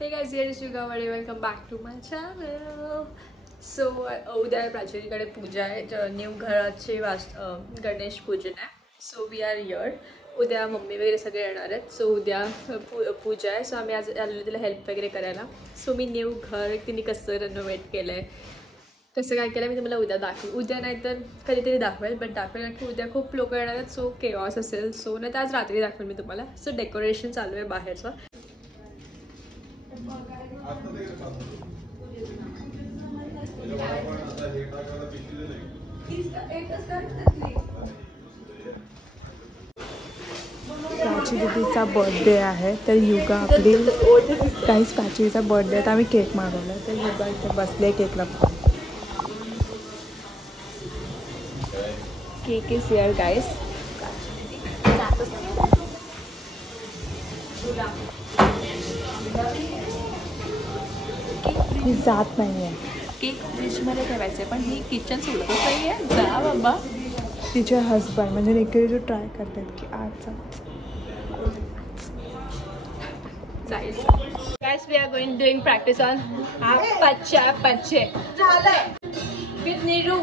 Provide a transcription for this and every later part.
Hey guys, here is Yuga. Welcome back to my channel. So उद्या प्राचीकडे पूजा आहे, new घराचे गणेश पूजन आहे. So we are here. उद्या मम्मी वगैरे सगळे येणार आहेत. सो उद्या पूजा आहे. सो आम्ही आज आलेलो तिला हेल्प वगैरे करायला. सो मी न्यू घर तिने कसं रेनोव्हेट केलं आहे, कसं काय केलं मी तुम्हाला उद्या दाखवेल. उद्या नाही तर कधीतरी दाखवेल, बट दाखवेल की उद्या खूप लोक येणार आहेत. सो केऑस असेल. सो नाही तर आज रात्री दाखवेल मी तुम्हाला. सो डेकोरेशन चालू आहे बाहेरचं. प्राची दीदीचा बर्थडे आहे, तर युगा आपली काहीच प्राचीचा बर्थडे आहे तर आम्ही केक मागवला. तर युगा इथे बसले केकला. Cake is here guys. ही जात नाही आहे. केक फ्रीजमध्ये ठेवायचं पण ही किचन सोडतच नाही आहे. जा बाबा. तिचे हजबंड म्हणजे निखिल जो ट्राय करतात की आज Guys, we are doing practice on Pache. With Niru.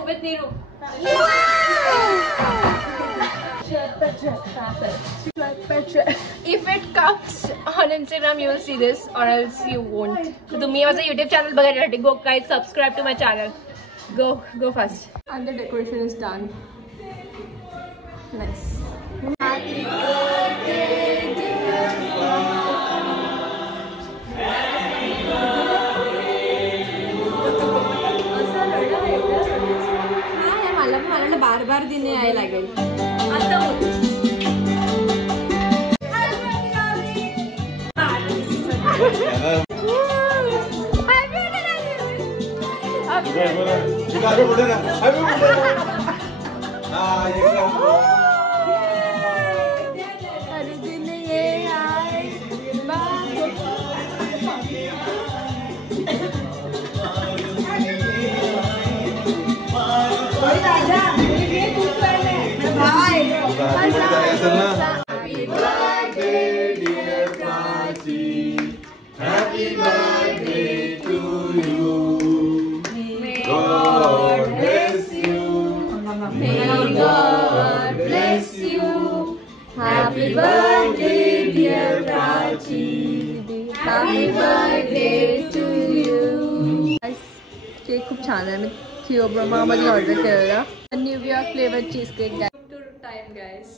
If it comes on Instagram, you will see this, or else you won't. So, तुम्ही माझं YouTube channel बघायसाठी go guys, subscribe to my channel. Go fast. And the decoration is done. Nice. Happy birthday, dear. मला बार दिने याय लागेल आता. Happy birthday, dear Prachi. Happy birthday to you. May God bless you. May God bless you. Happy birthday, dear Prachi. Happy birthday to you. Cake खूप छान आहे. मी थिओब्रामामध्ये order केलेला New York flavour cheese cake. Time guys.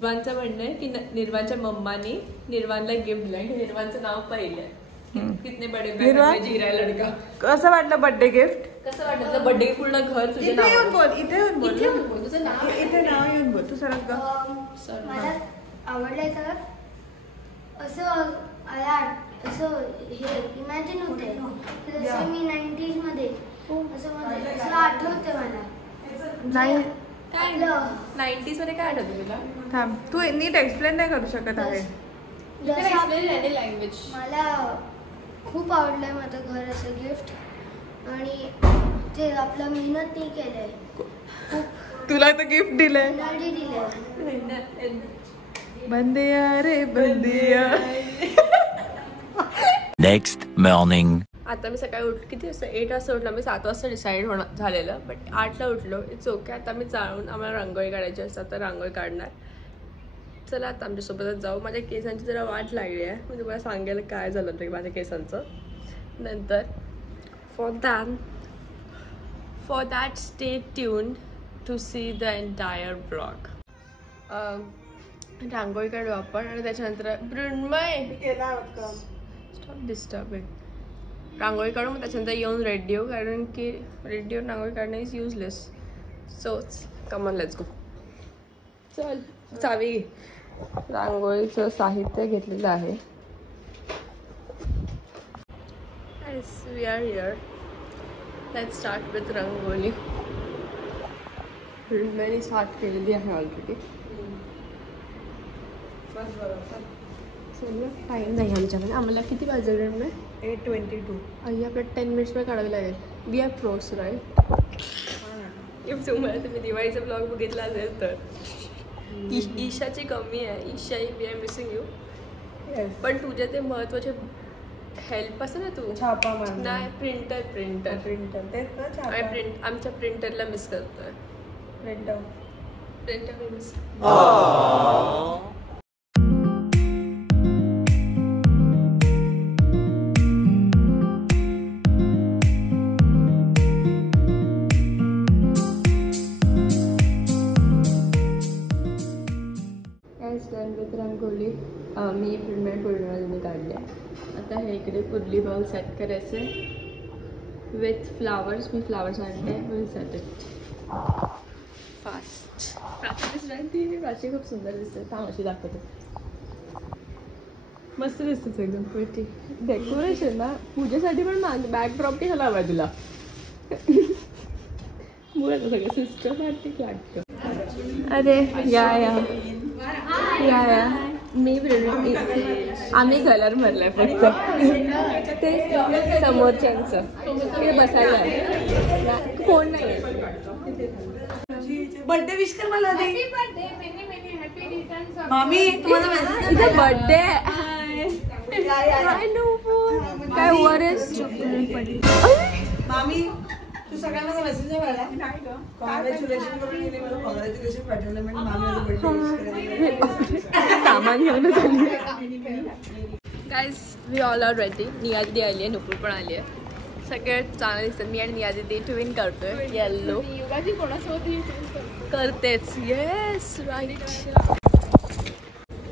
निर्वाणचं म्हणणं आहे की निर्वाणच्या मम्मानी निर्वाणला gift दिलं आणि निर्वाणचं नाव पाहिलं. कितने बडे जीरा लड़का. कसं वाटलं बर्थडे गिफ्ट? कसं वाटलं बर्थडे पूर्ण घर तुझे इथे येऊन बोल, इथे येऊन बोल. इथे येऊन बोल, तुझं नाव इथे नाव येऊन बोल. तू सरळ ग. मला आवडलंय तर असं मला असं हे इमॅजिन होते जसं मी 90s मध्ये असं आठवतं मला. नाही काय 90s मध्ये काय आठवतं तुला? थांब, तू नीट एक्सप्लेन नाही करू शकत आहे. लँग्वेज मला खूप आवडलंय माझं घर असं गिफ्ट आणि ते आपलं मेहनत नाही केलंय. तुला तर गिफ्ट दिलंय. एनर्जी दिलंय. बंदिया रे बंदिया. Next morning. आता मी सकाळी किती वाजता 8 वाजता उठलो. मी 7 वाजता डिसाईड झालेलं, बट 8ला उठलो. It's okay. आता मी जाऊन आम्हाला रांगोळी काढायची असतात तर रांगोळी काढणार. चला आता आमच्यासोबतच जाऊ. माझ्या केसांची जरा वाट लागली आहे. मी तुम्हाला सांगेल काय झालं ते माझ्या केसांचं नंतर. For that stay tune to see the entire blog. Rangoli काढू आपण आणि त्याच्यानंतर मृण्मय स्टॉप डिस्टर्बिंग. रांगोळी काढू मग त्याच्यानंतर येऊन रेडिओ, कारण की रेडिओ रांगोळी काढणं is useless. So come on let's go. चल चावी घे. रांगोळीचं साहित्य घेतलेलं आहे. Yes, we are here. Let's start with rangoli. Maine start केलेली आहे ऑलरेडी. चलो टाईम नाही आमच्याकडे. आम्हाला किती वाजले मग? 8:22. आई आपल्याला 10 मिनिट्समध्ये काढावी लागेल. We are pros right. If तुम्ही दिवाळीचा ब्लॉग बघितला असेल तर ईशाची कमी आहे. Isha we are missing you. पण तुझे ते महत्वाचे हेल्प असं ना तू छापा नाही प्रिंटर तेच ना छापा. आमच्या प्रिंटरला मिस करतोय. Printer miss. Done with rangoli. मी प्रिंटमेंट पूर्ण काढले. आता हे इकडे पुरली बाउल सेट करायचे विथ फ्लावर्स. मी फ्लावर्स आणले. Will set it fast. Prachi खूप सुंदर दिसते. तामाशी दाखवते. मस्त दिसतेच एकदम प्रिटी. डेकोरेशन ना पूजेसाठी पण बॅकड्रॉप की हवा तुला मुळे सगळं सिस्टमॅटिक लागतं. अरे या मी आम्ही कलर भरलाय फक्त. ते समोरच्यांचं ते बसायला कोण नाही. बर्थडे विश कर मला. मामी तुझा बर्थडे काय वरेस मामी तू सगळ्यांना मेसेज नाही कॉंग्रॅच्युलेशन करून गेली. मला कॉंग्रॅच्युलेशन पाठवलं म्हणजे मामी बर्थडे सामान घेऊन guys. We all are ready. नियादी आली आहे, नुपूर पण आली आहे. सगळे चांगले दिसतात. मी आणि नियादी ते ट्विन करतोय. येल्लो करतेच. Yes right.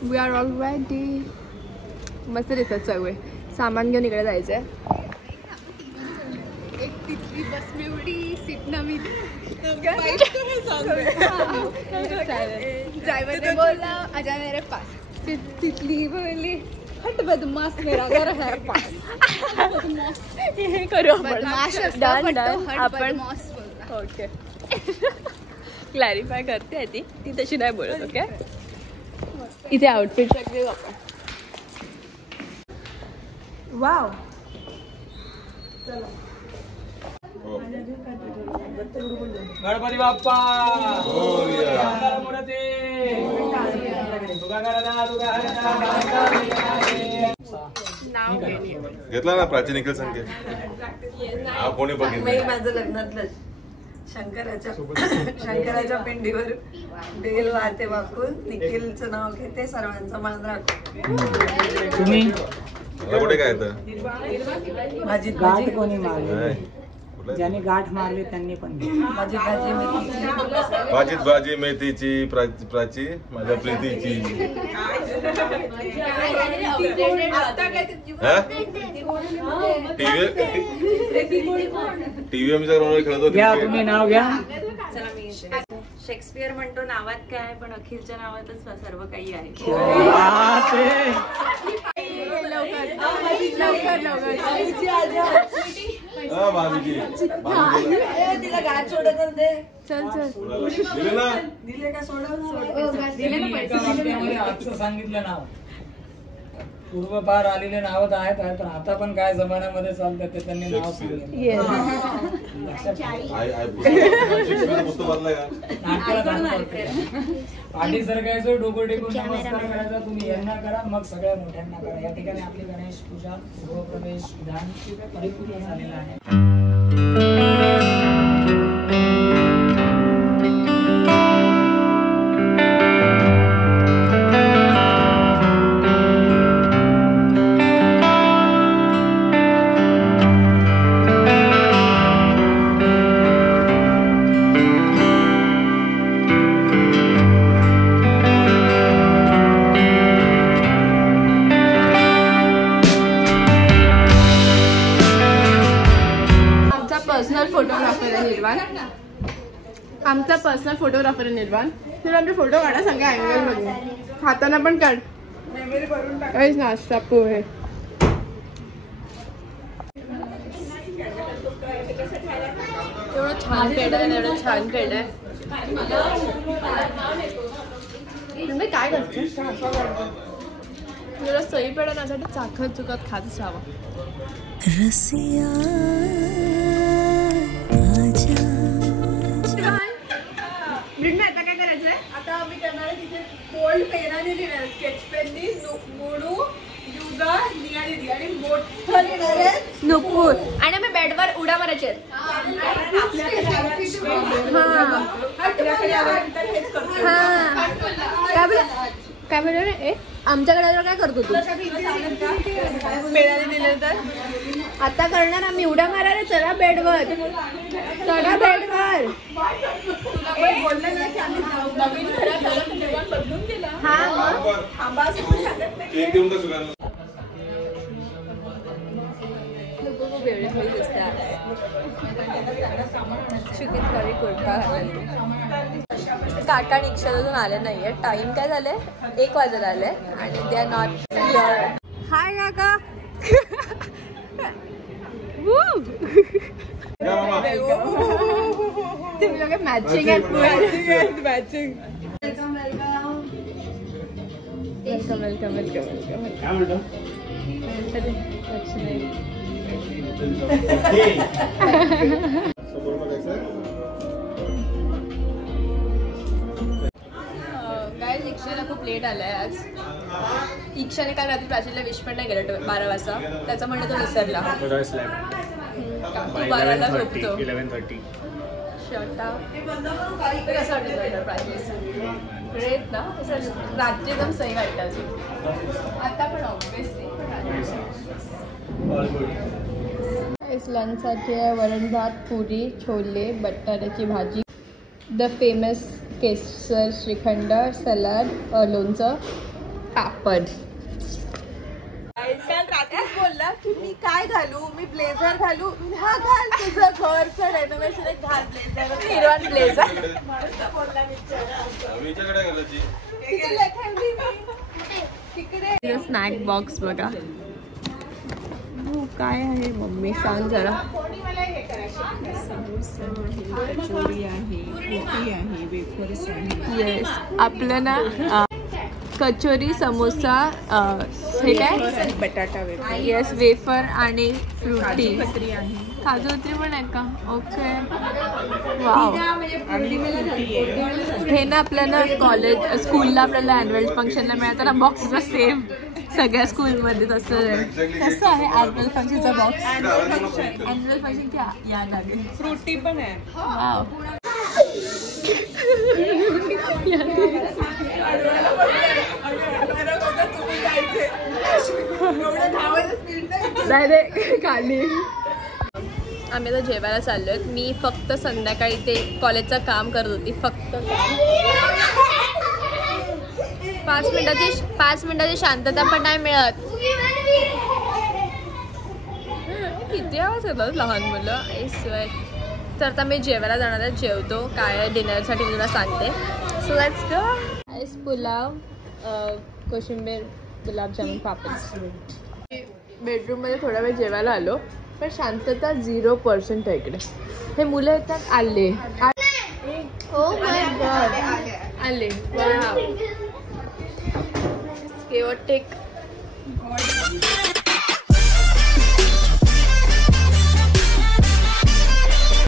We are all ready. मस्त दिसतात सगळे. सामान घेऊन इकडे जायचं आहे. एक तिथली बस में उडी सीट ना मिली. ड्राइवर ने बोला आजा मेरे पास. तिथली बोली हट बदमाश मेरा घर है पास. हे करू आपण. ओके क्लॅरिफाय करते आहे ती तशी नाही बोलत. ओके इथे आउटफिट चेक देऊ आपण. वाव. गणपती बाप्पा घेतला ना प्राची निखिल संख्या. हा कोणी बघितलं माझं लग्नातलं शंकराच्या पिंडीवर बेल वाहते वाकून निखिलचं नाव घेते. सर्वांचा मान राखून. तुम्ही कुठे काय येतं भाजी कोणी मारली. ज्यांनी गाठ मारली त्यांनी पण भाजीत भाजी मेथीची प्राची माझ्या प्रीतीची. टीव्ही खेळत होते. घ्या तुम्ही नाव घ्या. शेक्सपियर म्हणतो नावात काय आहे पण अखिलच्या नावातच सर्व काही आहे. तिला गाठ सोडत दे. चल दिले का सोडत सांगितलं नाव पूर्वपार आलेले नावच आहेत पण आता पण काय जमान्यामध्ये चालतात ते त्यांनी नाव सांगितलं. आधी सरकायचं डोकं टेकून नमस्कार करायचा. तुम्ही यांना करा मग सगळ्या मोठ्यांना करा. या ठिकाणी आपली गणेश पूजा गृहप्रवेश विधान परिपूर्ण झालेला आहे. आमचा पर्सनल फोटोग्राफर निर्वाण. तुला आमचे फोटो काढा सगळ्या अँगल मध्ये. हाताना पण काढ. काहीच नाश्ता पोहे. एवढं छान पेढा आहे. एवढं छान पेढा आहे. काय करते एवढं सही पेढा नासाठी चाखत चुकत खातच राहावं. आता काय करायचंय. आता आम्ही करणार आहे तिथे बोल्ड पेनाने लिहिणार. स्केच पेननी मोडू युगा निघाली आणि मोठं लिहिणार आहे नुपूर. आणि आम्ही बेडवर उड्या मारायचे. काय बोल रे. आमच्याकडे काय करतो तू पेनाने लिहिलं तर. आता करणार आम्ही उड्या मारायला. चला बेडवर. चला बेडवर. काका रिक्षातून आले नाहीये. टाइम काय झालंय 1 वाजायला आले आणि दे आर नॉट हिअर. हाय काका. तुम्ही लोक मॅचिंग आहेत. Matching. Welcome welcome welcome welcome. काय म्हणतो काय. इक्षाला खूप लेट आलाय आज. इक्षाने काल रात्री प्राचीला विश पण नाही केलं 12 वाजता. त्याचा म्हणणं तो विसरला. तू 12ला झोपतो. 11:30. कसं वाटतं प्राचीला ग्रेट ना. रात्री एकदम सही वाटतं. आता पण ऑब्विसली लंचसाठी आहे वरण भात पुरी छोले बटाट्याची भाजी the famous Kesar shrikhand salad लोणचं पापड. काल रात्रीच बोलला की मी काय घालू. मी ब्लेझर घालू. हा घाल तुझं घरचं रेनोव्हेशन घाल ब्लेझर. हिरवा ब्लेझर. स्नॅक बॉक्स बघा काय आहे. मम्मी सांग जरा. येस आपलं ना कचोरी समोसा हे काय बटाटा वेफर. येस वेफर आणि फ्रुटी. काजू कतरी पण आहे का. Okay wow. हे ना आपल्याला कॉलेज स्कूलला आपल्याला ॲन्युअल फंक्शनला मिळतं ना बॉक्सला. सेम सगळ्या स्कूलमध्ये तसं कसं आहे ॲन्युअल फंक्शनचा बॉक्स. ॲन्युअल फंक्शन क्या याद आले. फ्रुटी पण आहे. वाव. डायरेक्ट खाली. आम्ही आता जेवायला चाललो आहेत. मी फक्त संध्याकाळी ते कॉलेजचं काम करत होती, फक्त 5 मिनिटाची शांतता पण नाही मिळत. किती आवाज येतात लहान मुलं, आय स्वेअर. तर आता मी जेवायला जाणार आहे, जेवतो. काय आहे डिनरसाठी मी तुला सांगते. So let's go. Ice pulao, कोशिंबीर, गुलाबजामुन, पापड. बेडरूममध्ये थोडा वेळ जेवायला आलो, पण शांतता 0% आहे इकडे. हे मुलं येतात, आले. ओ माय गॉड, आले. Wow, chaotic.